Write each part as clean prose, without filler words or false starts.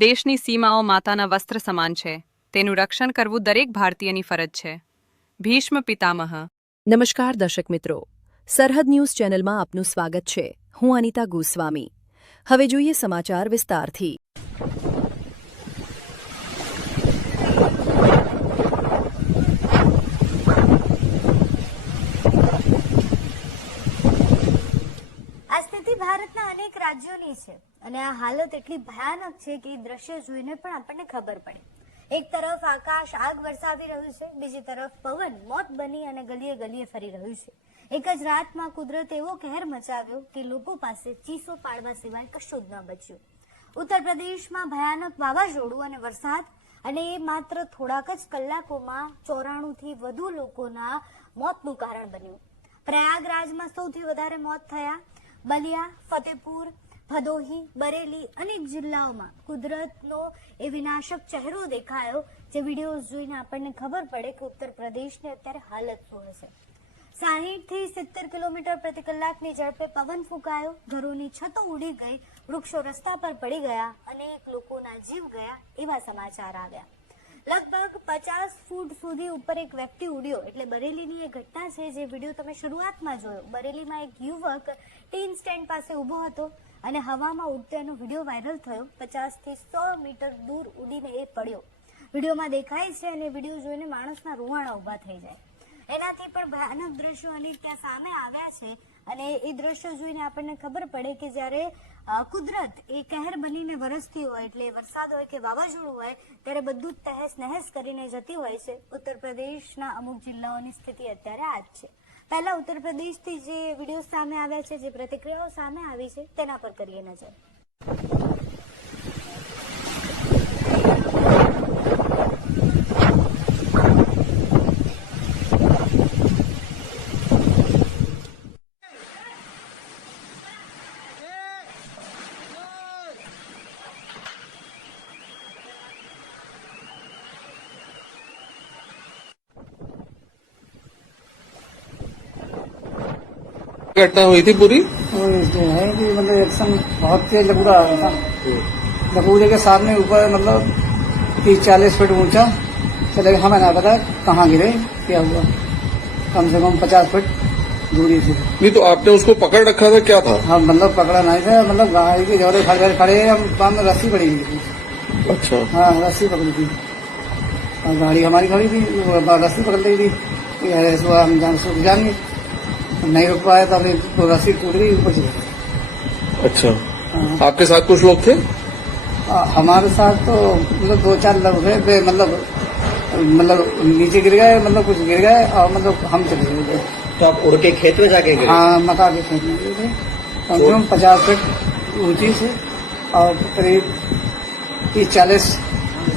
દેશની સીમાઓ માતાના વસ્ત્ર સમાન છે. તેનું રક્ષણ કરવું દરેક ભારતીયની ફરજ છે. ભીષ્મ પિતામહ. નમસ્કાર દર્શક મિત્રો, સરહદ ન્યૂઝ ચેનલમાં આપનું સ્વાગત છે. હું અનિતા ગોસ્વામી. હવે જોઈએ સમાચાર વિસ્તારથી. આ સ્થિતિ ભારતના અનેક રાજ્યોની છે અને આ હાલત એટલી ભયાનક છે કે એ દ્રશ્ય જોઈને પણ આપણને ખબર પડે. એક તરફ આકાશ આગ વરસાવી રહ્યું છે, બીજી તરફ પવન મોત બની અને ગલીએ ગલીએ ફરી રહ્યું છે. એક જ રાતમાં કુદરત એવો કહેર મચાવ્યો કે લોકો પાસે ચીસો પાડવા સિવાય કશું જ ન બચ્યું. ઉત્તર પ્રદેશમાં ભયાનક વાવાઝોડું અને વરસાદ, અને એ માત્ર થોડાક જ કલાકોમાં 94 થી વધુ લોકોના મોતનું કારણ બન્યું. પ્રયાગરાજમાં સૌથી વધારે મોત થયા. બલિયા, ફતેપુર, ભદોહી, બરેલી અનેક જિલ્લાઓમાં કુદરતનો એ વિનાશક ચહેરો દેખાયો, જે વિડીયો જોઈને આપણને ખબર પડે કે ઉત્તર પ્રદેશની અત્યારે હાલત શું હશે. 60 થી 70 કિલોમીટર પ્રતિ કલાકની ઝડપે પવન ફૂંકાયો, ઘરોની છતો ઉડી ગઈ, વૃક્ષો રસ્તા પર પડી ગયા, અનેક લોકોના જીવ ગયા એવા સમાચાર આવ્યા. લગભગ 50 ફૂટ સુધી ઉપર એક વ્યક્તિ ઉડ્યો. એટલે બરેલીની એ ઘટના છે જે વિડીયો તમે શરૂઆતમાં જોયો. બરેલીમાં એક યુવક ટીન સ્ટેન્ડ પાસે ઉભો હતો અને હવામાં ઉડતો એનો વિડીયો વાયરલ થયો. 50 થી 100 મીટર દૂર ઉડીને એ પડ્યો. વિડીયોમાં દેખાય છે અને વિડીયો જોઈને માણસના રૂવાણા ઉભા થઈ જાય. એનાથી પણ ભયાનક દ્રશ્યો અનેક ત્યાં સામે આવ્યા છે અને એ દ્રશ્યો જોઈને આપણને ખબર પડે કે જ્યારે કુદરત એ કહેર બનીને વરસતી હોય, એટલે વરસાદ હોય કે વાવાઝોડું હોય, ત્યારે બધું જ તહેસ નહેસ કરીને જતી હોય છે. ઉત્તર પ્રદેશના અમુક જિલ્લાઓની સ્થિતિ અત્યારે આ જ છે. પહેલા ઉત્તર પ્રદેશથી જે વિડીયો સામે આવ્યા છે, જે પ્રતિક્રિયાઓ સામે આવી છે, તેના પર કરીએ નજર. घटना हुई थी पूरी। वो जो है कि मतलब एक्शन बहुत तेज लकूरा आ रहा था। लकूरे के सामने ऊपर मतलब 30-40 फीट ऊंचा चले गए। हमें ना पता कहाँ गिरे, क्या हुआ। कम से कम 50 फीट दूरी थी। नहीं तो आपने उसको पकड़ रखा था, क्या था? हाँ मतलब पकड़ा नहीं था, मतलब गाड़ी के जोड़े खड़े हम पाम में रस्सी पड़ी हुई थी। अच्छा। हाँ रस्सी पकड़ी थी और गाड़ी हमारी खड़ी थी, वो रस्सी पकड़ ली थी। अरे हम जाएंगे नहीं रुक पाया तो अभी तो रस्सी टूट गई, ऊपर चले गए। अच्छा। हाँ। आपके साथ कुछ लोग थे? हमारे साथ तो मतलब 2-4 लोग थे। मतलब नीचे गिर गए, मतलब कुछ गिर गए और मतलब हम चले गए। तो आप उड़ के खेत में जाके गिरे? हाँ मका के खेत में गिरे थे, कम से कम 50 फीट ऊंची से और करीब 30-40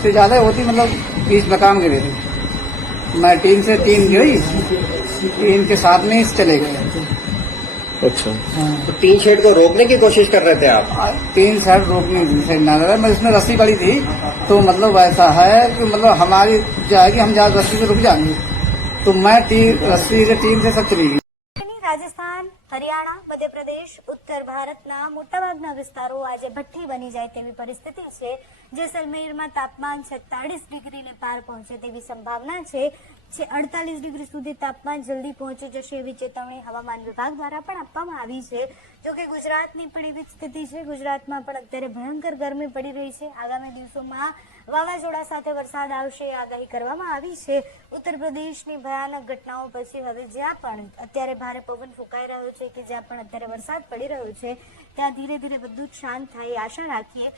से ज्यादा होती, मतलब 20 मकान गिरे थे। मैं टीन गिरी, टीन के साथ में ही चले गए। अच्छा। हाँ। तो टीन शेड को रोकने की कोशिश कर रहे थे आप? तीन साइड रोकने से ना लगा, मैं इसमें रस्सी पड़ी थी तो मतलब ऐसा है कि मतलब हमारी जाएगी, हम जहाँ रस्सी से रुक जाएंगे, तो मैं रस्सी से टीन से सब चली गई. રાજસ્થાન, હરિયાણા, મધ્યપ્રદેશ, ઉત્તર ભારતના મોટાભાગના વિસ્તારો આજે ભઠ્ઠી બની જાય તેવી પરિસ્થિતિ છે. જેસલમેરમાં તાપમાન 46 ડિગ્રીને પાર પહોંચે તેવી સંભાવના છે. 48 ડિગ્રી સુધી તાપમાન જલ્દી પહોંચી જશે એવી ચેતવણી હવામાન વિભાગ દ્વારા પણ આપવામાં આવી છે. જોકે ગુજરાતની પણ એવી જ સ્થિતિ છે. ગુજરાતમાં પણ અત્યારે ભયંકર ગરમી પડી રહી છે. આગામી દિવસોમાં વાવાઝોડા સાથે વરસાદ આવશે એ આગાહી કરવામાં આવી છે. ઉત્તર પ્રદેશની ભયાનક ઘટનાઓ પછી હવે જ્યાં પણ અત્યારે ભારે પવન ફૂંકાઈ રહ્યો છે કે જ્યાં પણ અત્યારે વરસાદ પડી રહ્યો છે, ત્યાં ધીરે ધીરે બધું જ શાંત થાય એ આશા રાખીએ.